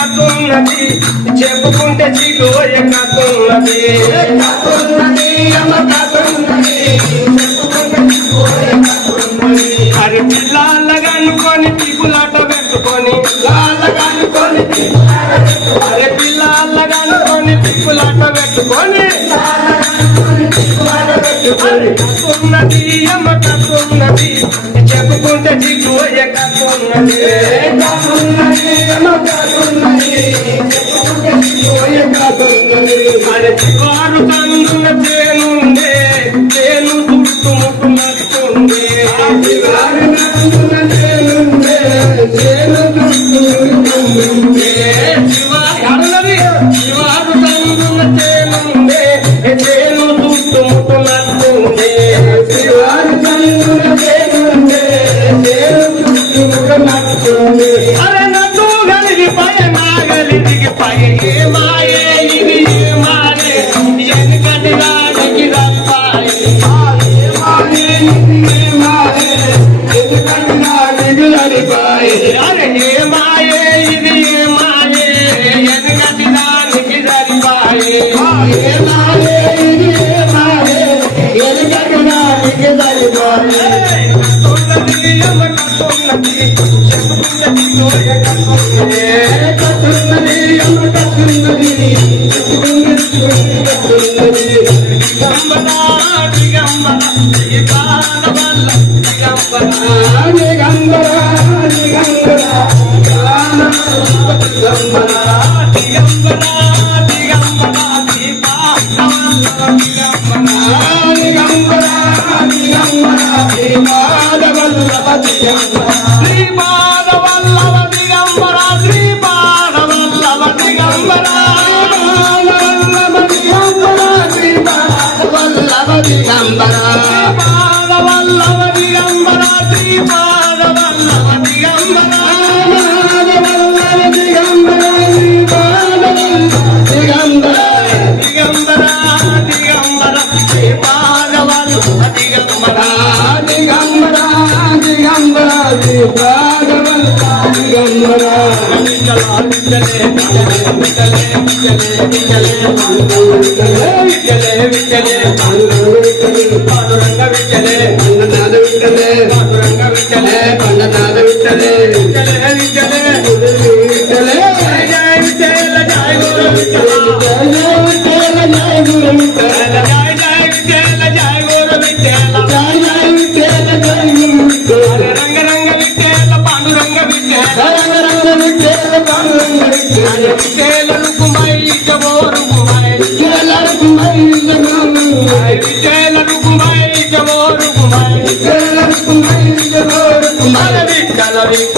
కాకున్నది చెప్పుకుంటే చిగోయ కాకున్నది అరే పిల్లలగనుకొని పీపులాట పెట్టుకొని అరే పిల్లలగనుకొని పీపులాట పెట్టుకొని కాకున్నది అమ్మ కాకున్నది చెప్పుకుంటే చిగోయ కాకున్నది అరే చివారు కన్నుల తేనుండే తేను దుట్టు ముట్టు నడుతుండే చివారు కన్నుల తేనుండే తేను దుట్టు ముట్టు నడుతుండే అరే నన్ను గలిగి పయ నాగలిగి పయ ఏ మాయే ఇది ఏ మాయే ఎనకటి రానికి రప్పాయి అరే ఏ మాయే ఇది ఏ మాయే ఎనకటి రానికి సరిపాయి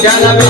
Jala